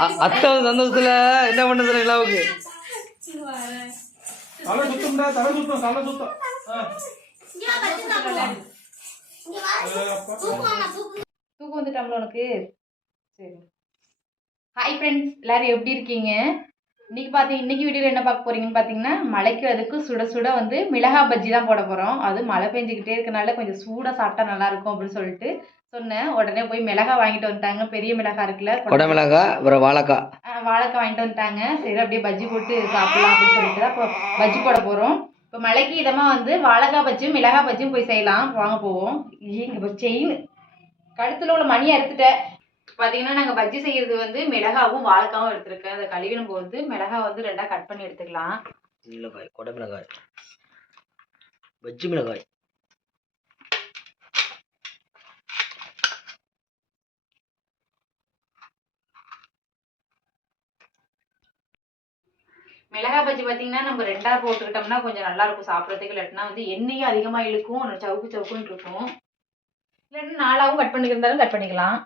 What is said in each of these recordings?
அத்தை வந்து சந்தோஷத்துல என்ன பண்ணுறது நிலாவுக்கு? தலை சுத்தம்டா தலை சுத்தம் தலை சுத்தம். ஆ. தூக்கம் வந்துட்டாங்களா உனக்கு? சரி. ஹாய் ஃப்ரெண்ட்ஸ் எல்லாரும் எப்படி இருக்கீங்க? இன்னைக்கு பார்த்தீங்க இன்னைக்கு வீடியோவில் என்ன பார்க்க போறீங்கன்னு பார்த்தீங்கன்னா மழைக்கு அதுக்கு சுட சுட வந்து மிளகா பஜ்ஜி தான் போட போகிறோம் அது மழை பெஞ்சிக்கிட்டே இருக்கனால கொஞ்சம் சூடாக சாப்பிட்டா நல்லா இருக்கும் அப்படின்னு சொல்லிட்டு சொன்னேன். உடனே போய் மிளகா வாங்கிட்டு வந்துட்டாங்க. பெரிய மிளகா இருக்குல்ல குடமிளகாய் அப்புறம் வாழைக்காய் வாழைக்காய் வாங்கிட்டு வந்துட்டாங்க. சரி அப்படியே பஜ்ஜி போட்டு சாப்பிடலாம் அப்படின்னு சொல்லிட்டு இப்போ பஜ்ஜி போட போகிறோம் இப்போ மழைக்கு இதமாக வந்து வாழைக்காய் பஜ்ஜியும் மிளகாய் பஜ்ஜியும் போய் செய்யலாம். வாங்க போவோம். இங்கே செயின் கழுத்தில் உள்ள மணியை அறுத்துட்டேன் பார்த்தீங்கன்னா நாங்கள் பஜ்ஜி செய்யறது வந்து மிளகாவும் வாழைக்காவும் எடுத்திருக்கேன். அதை கழுவி நம்ம வந்து மிளகாய் வந்து ரெண்டாக கட் பண்ணி எடுத்துக்கலாம். மிளகாய் குடமிளகாய் பஜ்ஜி மிளகாய். மிளகாய் பஜ்ஜி பார்த்தீங்கன்னா நம்ம ரெண்டாக போட்டுக்கிட்டோம்னா கொஞ்சம் நல்லா இருக்கும். சாப்பிட்றதுக்கு இல்லாட்டினா வந்து எண்ணெயும் அதிகமாக இழுக்கும். ஒன்று சவுக்கு சவுக்குன்னு இருக்கும். இல்லாட்டினா நாலாவும் கட் பண்ணிக்கிறதாலும் கட் பண்ணிக்கலாம்.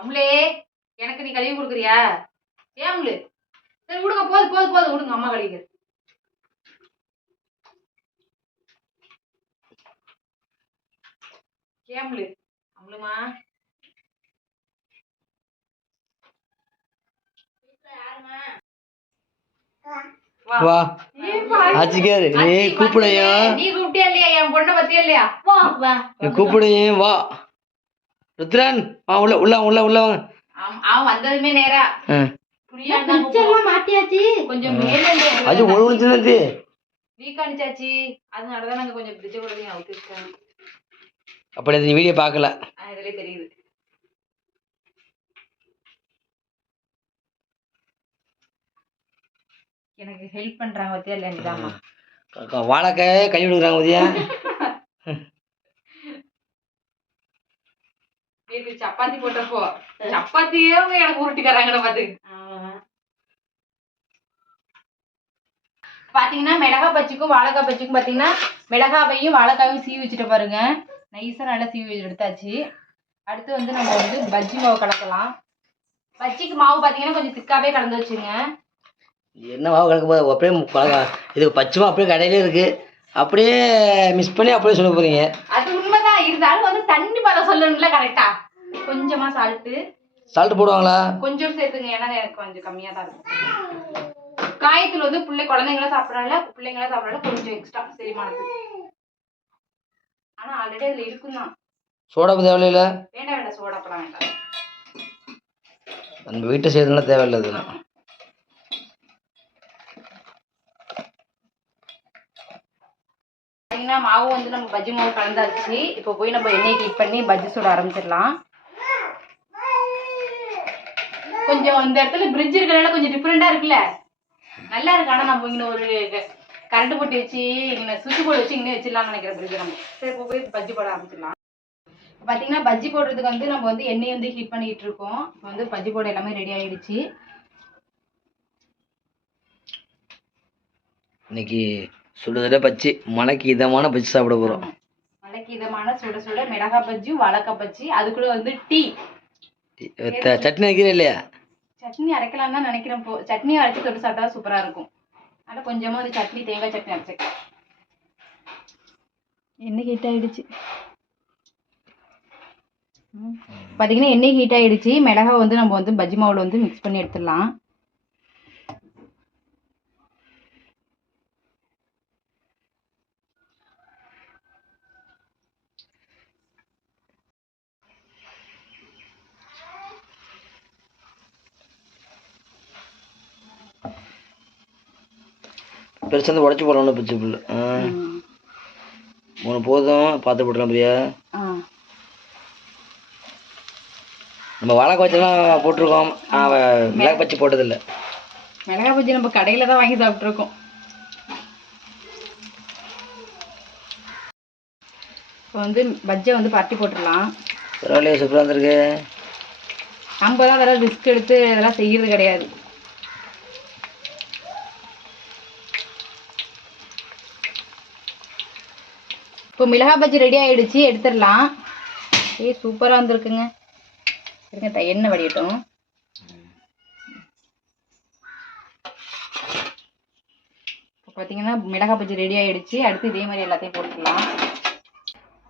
அம்முலே எனக்கு நீ கழுவி கொடுக்குறியா? ஏன் அம்முலு சரி விடுங்க. போது போது போது. விடுங்க. அம்மா கழுவிக்கிறது. ஏன் அம்முலு வா. ஏப்பா, ஆச்சிக்காரு நீ. நீ கூப்பிட்டியா இல்லையா? என் பொண்ணை பத்தியா இல்லையா வா. வா வா. ருத்ரன் வா உள்ள உள்ள உள்ள உள்ள வாங்க. அவன் வந்ததுமே நேரா. மாத்தியாச்சு கொஞ்சம் அது சின்னது வீக் அதனாலதான் நாங்க கொஞ்சம் பிரிட்ஜ கூட அப்படி அந்த வீடியோ பார்க்கல. இதுல தெரியுது. எனக்கு ஹெல்ப் பண்றாங்க பத்தியா இல்லையா நிதாமா? வாழைக்காய விடுறாங்க மதியா நேத்து சப்பாத்தி போட்டப்போ சப்பாத்தியே அவங்க எனக்கு உருட்டி தராங்கன்னு பாத்து. பாத்தீங்கன்னா மிளகா பச்சிக்கும் வாழைக்காய் பச்சிக்கும் பாத்தீங்கன்னா மிளகாவையும் வாழைக்காயும் சீவி வச்சுட்டு பாருங்க. நைஸா நல்லா சீவி வச்சு எடுத்தாச்சு. அடுத்து வந்து நம்ம வந்து பஜ்ஜி மாவு கலக்கலாம். பஜ்ஜிக்கு மாவு பாத்தீங்கன்னா கொஞ்சம் திக்காவே கலந்து வச்சுங்க. என்ன மாவு கலக்க போது அப்படியே பழக இது பச்சைமா அப்படியே கடையிலே இருக்கு. அப்படியே மிஸ் பண்ணி அப்படியே சொல்ல போறீங்க. அது உண்மைதான். இருந்தாலும் வந்து தண்ணி பதம் சொல்லணும்ல கரெக்டா கொஞ்சமா சால்ட்டு சால்ட் போடுவாங்களா? கொஞ்சம் சேர்த்துங்க. ஏன்னா எனக்கு கொஞ்சம் கம்மியா தான் இருக்கும். காயத்துல வந்து பிள்ளை குழந்தைங்களாம் சாப்பிடறால பிள்ளைங்களாம் சாப்பிடறால கொஞ்சம் எக்ஸ்ட்ரா செரிமானத்துக்கு. ஆனா ஆல்ரெடி அதுல இருக்கும் தான் சோடா தேவையில்ல வேண்டாம் வேண்டாம். சோடாப்பெல்லாம் வேண்டாம். நம்ம வீட்டை செய்யறதுலாம் தேவையில்லை இதெல்லாம் பார்த்தீங்கன்னா மாவு வந்து நம்ம பஜ்ஜி மாவு கலந்தாச்சு. இப்போ போய் நம்ம எண்ணெய் ஹீட் பண்ணி பஜ்ஜி சுட ஆரம்பிச்சிடலாம். கொஞ்சம் இந்த இடத்துல பிரிட்ஜ் இருக்கிறனால கொஞ்சம் டிஃப்ரெண்டாக இருக்குல்ல? நல்லா இருக்கு. ஆனால் நம்ம இங்கே ஒரு கரண்ட் போட்டு வச்சு இங்கே சுவிட்ச் போர்டு வச்சு இங்கே வச்சிடலாம்னு நினைக்கிறேன் பிரிட்ஜ் நம்ம. சரி இப்போ போய் பஜ்ஜி போட ஆரம்பிச்சிடலாம். இப்போ பார்த்தீங்கன்னா பஜ்ஜி போடுறதுக்கு வந்து நம்ம வந்து எண்ணெய் வந்து ஹீட் பண்ணிட்டு இருக்கோம். இப்போ வந்து பஜ்ஜி போட எல்லாமே ரெடி ஆகிடுச்சு இன்னைக்கு சுடுதலை பச்சி மலைக்கு இதமான பச்சி சாப்பிட போகிறோம் மழைக்கு இதமான சுட சுட மிளகாய் பஜ்ஜியும் வாழைக்காய் பஜ்ஜி அதுக்குள்ள வந்து டீ. சட்னி வைக்கிறே இல்லையா? சட்னி அரைக்கலாம் தான் நினைக்கிறேன் போ. சட்னி அரைச்சி தொட்டு சாப்பிட்டா சூப்பரா இருக்கும். அதனால கொஞ்சமா வந்து சட்னி தேங்காய் சட்னி அரைச்சிக்கலாம் எண்ணெய் ஹீட் ஆயிடுச்சு. ம். பாத்தீங்கன்னா எண்ணெய் ஹீட் ஆயிடுச்சு. மிளகாய் வந்து நம்ம வந்து பஜ்ஜி மாவுல வந்து மிக்ஸ் பண்ணி எடுத்துடலாம். பெருசாக வந்து உடச்சி போடணும் பச்சை புல் ஆ. மூணு போதும் பார்த்து போட்டுலாம் பிரியா. நம்ம வாழைக்காய் வச்செல்லாம் போட்டிருக்கோம். மிளகு பச்சி போட்டதில்லை. மிளகாய் பஜ்ஜி நம்ம கடையில தான் வாங்கி சாப்பிட்ருக்கோம் இப்போ வந்து பஜ்ஜை வந்து பரட்டி போட்டுடலாம். பரவாயில்லையே சூப்பராக இருந்திருக்கு நம்ம தான் வேற ரிஸ்க் எடுத்து இதெல்லாம் செய்யறது கிடையாது. இப்போ மிளகா பஜ்ஜி ரெடி ஆகிடுச்சு எடுத்துடலாம். ஏய் சூப்பராக வந்திருக்குங்க. இருங்க த- எண்ணெய் வடியட்டும். இப்போ பார்த்தீங்கன்னா மிளகாய் பஜ்ஜி ரெடி ஆகிடுச்சு அடுத்து இதே மாதிரி எல்லாத்தையும் போட்டுக்கலாம்.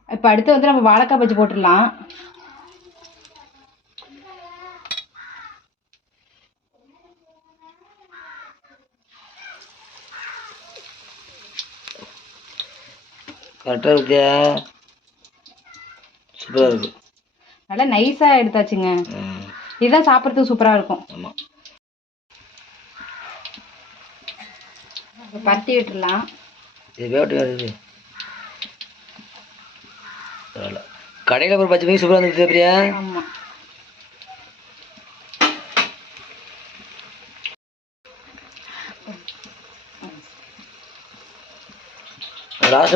இப்போ அடுத்து வந்து நம்ம வாழைக்காய் பஜ்ஜி போட்டுடலாம். கரெக்டாக இருக்கியா சூப்பராக இருக்கு. நல்லா நைஸாக எடுத்தாச்சுங்க. இதுதான் சாப்பிட்றதுக்கு சூப்பராக இருக்கும். ஆமாம் பருத்தி விட்டுடலாம். இது வேட்டு கடையில் ஒரு பச்சை மீன் சூப்பராக இருந்துச்சு பிரியா? ஆமாம்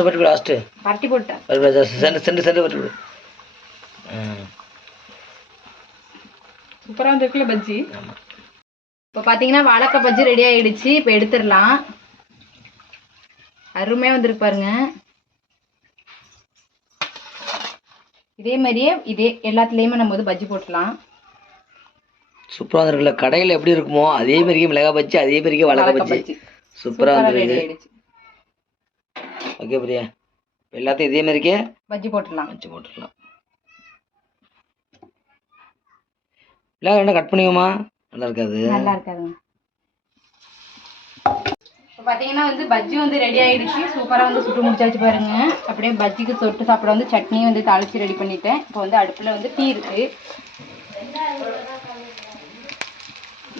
பட்டு லாஸ்ட்டு பருத்தி போட்டேன். சென்ட் சென்ட் சென்ட் பட்டு ம் சூப்பராக வந்துருக்குல்ல பஜ்ஜி? இப்போ பார்த்தீங்கன்னா வாழைக்காய் பஜ்ஜி ரெடி ஆயிடுச்சு. இப்போ எடுத்துடலாம். அருமையாக வந்திருக்கு பாருங்க. இதே மாதிரியே இதே எல்லாத்துலேயுமே நம்ம வந்து பஜ்ஜி போட்டுடலாம். சூப்பராக வந்துருக்குல்ல. கடையில் எப்படி இருக்குமோ அதே மாதிரிக்கே மிளகாய் பஜ்ஜி அதே வளர்க்க வாழைக்காய் பஜ்ஜி. சூப்பராக வந்துருக்கு ஓகே பிரியா? எல்லாத்தையும் இதே மாதிரிக்கே பஜ்ஜி போட்டுடலாம். வச்சு போட்டுடலாம். இல்லை என்ன கட் பண்ணிக்கோமா? நல்லா இருக்காது. நல்லா இருக்காதுங்க. இப்போ பார்த்தீங்கன்னா வந்து பஜ்ஜி வந்து ரெடி ஆயிடுச்சு. சூப்பராக வந்து சுட்டு முடிச்சாச்சு பாருங்க. அப்படியே பஜ்ஜிக்கு தொட்டு சாப்பிட வந்து சட்னியும் வந்து தாளிச்சு ரெடி பண்ணிட்டேன். இப்போ வந்து அடுப்பில் வந்து டீ இருக்கு.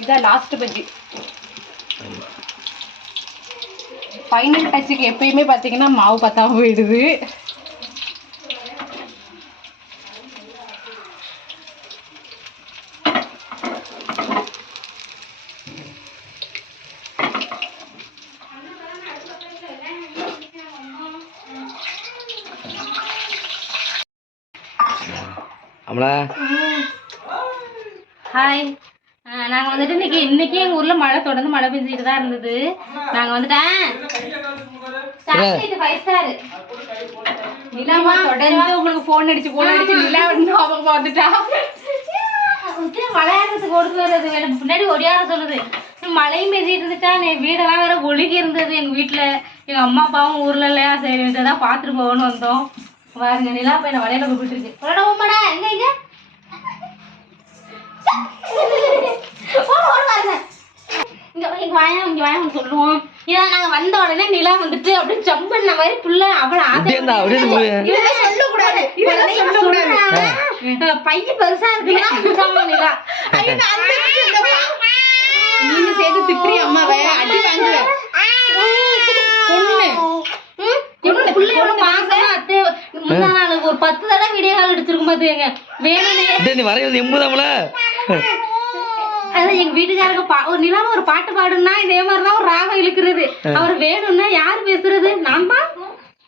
இதான் லாஸ்ட் பஜ்ஜி. ஃபைனல் டச்சுக்கு எப்பயுமே பார்த்தீங்கன்னா மாவு பத்தாம போயிடுது. ஆமலா ஹாய் நாங்கள் வந்துட்டு இன்னைக்கு இன்னைக்கு எங்கள் ஊரில் மழை தொடர்ந்து மழை பெஞ்சிட்டு தான் இருந்தது. நாங்கள் வந்துட்டேன். நிலாமா தொடர்ந்து உங்களுக்கு ஃபோன் அடிச்சு ஃபோன் அடிச்சு நிலா ஞாபகம் வந்துட்டா? விளையாடுறதுக்கு ஓடுது வருது எனக்கு பின்னாடி ஒடியார சொல்லுது. மழையும் பெஞ்சிட்டு இருந்துச்சா என் வீடெல்லாம் வேற ஒழுகி இருந்தது எங்க வீட்டுல எங்க அம்மா அப்பாவும் ஊர்ல இல்லையா? சரி இதான் பார்த்துட்டு போகணும்னு வந்தோம். பாருங்க நிலா போய் நான் விளையாட கூப்பிட்டு இருக்கு விளையாட போமாடா எங்க எங்க. இங்க? வா, இங்க வாயா சொல்லுவோம். இதான் நாங்க வந்த உடனே நிலா வந்துட்டு அப்படியே ஜம்ப் பண்ண மாதிரி புள்ள அவள இப்படியே இருந்தா அப்படியே இருந்து போய். பையன் பெருசா இருக்கு. நிலா நீங்க சேர்த்து திட்டுறீ அம்மாவை அடி வாங்குவ ஒரு பத்து தடவை வீடியோ கால் எடுத்திருக்கும் பாத்துங்க வேணும்னே. டேய், நீ வரைவது எம்புதாமல அதான் எங்க வீட்டுக்காரங்க பா ஒரு நிலாம ஒரு பாட்டு பாடுனா இதே மாதிரிதான் ஒரு ராகம் இழுக்கிறது. அவர் வேணும்னா யாரு பேசுறது? நான் தான்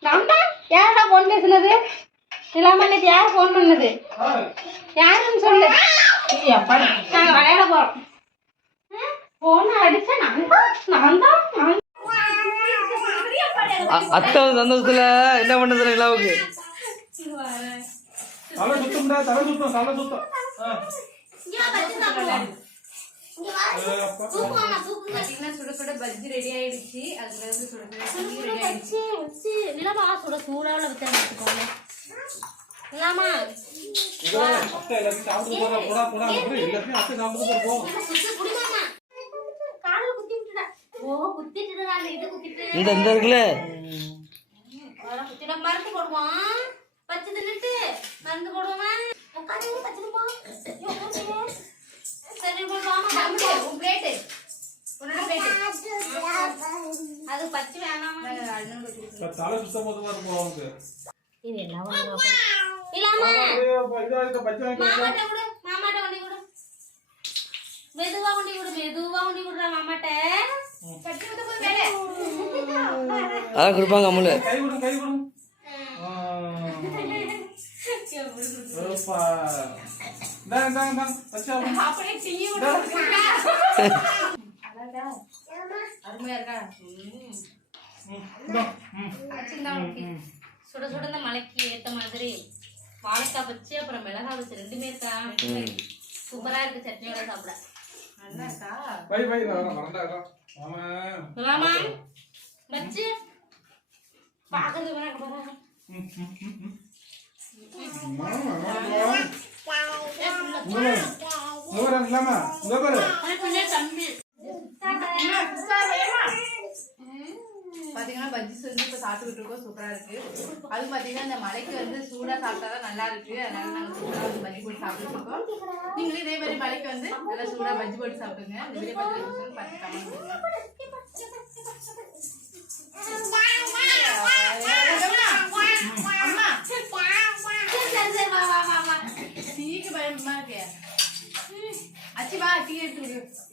நான் தான் யாரா போன் பேசுனது? நிலாம நேத்து யார் போன் பண்ணது? யாருன்னு சொல்லு. நாங்க விளையாட போறோம். போன் அடிச்சா நான் தான் நான் தான் அத்தை சந்தோஷத்துல என்ன பண்ணுறது நிலாவுக்கு? தலை சுத்தம்டா தலை சுத்தம் தலை சுத்தம். பாத்தீங்கன்னா சுட சுட பஜ்ஜி ரெடி ஆயிடுச்சு. அதுல இருந்து சுட சுட ரெடி ஆயிடுச்சு. போடா அப்படி எல்லாத்தையும் அத்தை சாப்பிட்டு போறோம் இந்த இந்த இருக்குல்ல? மருந்து போடுவான் பச்சை தின்னுட்டு மருந்து போடுவான் உட்காந்து பச்சை போ சரி உன் பிளேட்டு உன்னோட பிளேட்டு அது பச்சை வேணாமா? தலை அவனுக்கு இது எல்லாம் இல்லாம. மாமாட்ட கொடு மாமாட்ட கொண்டு கொடு மெதுவா கொண்டு கொடு மெதுவா கொண்டு கொடுறா மாமாட்ட. அதான் கொடுப்பாங்க அம்முல. கை விடும் கை விடும் சுட சுட இந்த மலைக்கு ஏத்த மாதிரி வாழைக்காய் வச்சு அப்புறம் மிளகாய் வச்சு ரெண்டுமே இருக்கா சூப்பரா இருக்கு சட்னியோட சாப்பிட நல்லா இருக்கா வச்சு. பாக்குறது இல்லாமா பஜ்ஜி செஞ்சு இப்போ சாப்பிட்டுக்கிட்டு இருக்கோம். சூப்பராக இருக்குது அதுவும் பார்த்தீங்கன்னா இந்த மலைக்கு வந்து சூடாக சாப்பிட்டா தான் நல்லா இருக்குது அதனால நாங்கள் சூடாக வந்து பஜ்ஜி போட்டு சாப்பிட்டுட்டு இருக்கோம். இதே மாதிரி மலைக்கு வந்து நல்லா சூடாக பஜ்ஜி போட்டு சாப்பிடுங்க. Coba di.